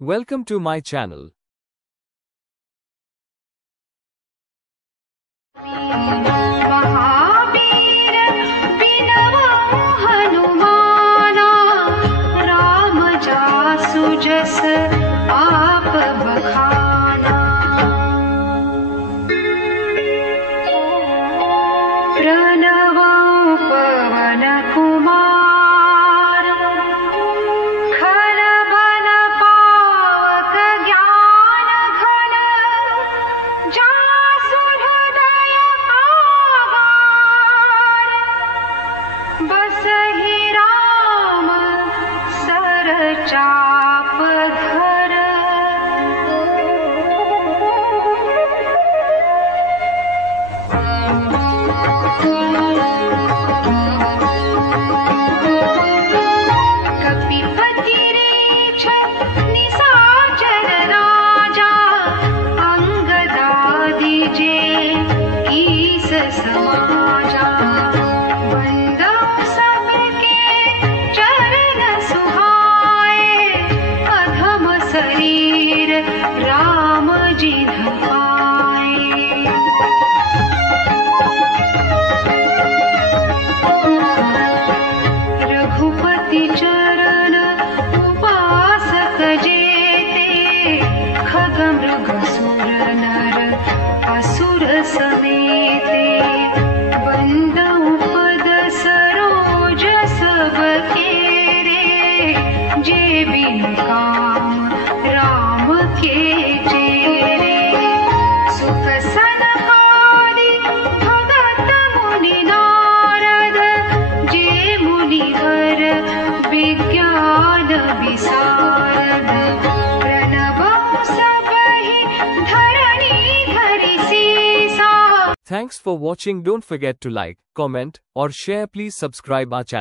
Welcome to my channel. Mahavir बिनवो हनुमाना, राम जासु जस आप बखाना। प्रणवो पवन कुमार, खल बल पावक ज्ञान घन। जासु हृदय आगार, बसहि राम सर चाप धर। कपिपति रेछ निशाचर राजा, अंगदादि जे ईस समाजा। बंदौ सबके चरण सुहाए, अधम शरीर राम जी धपाए। रघुपति चरण उपासक जेते, खगमृग सुर नर असुर समेते। बंदौ पद सरोज सब केरे, जे बिनु काम राम के चेरे। सुख सनकादि भगत मुनि नारद, जे मुनिवर विज्ञान विशारद। प्रणवो सबहि धरणी धरि सीसा। Thanks for watching. Don't forget to like, comment, or share. Please subscribe our channel.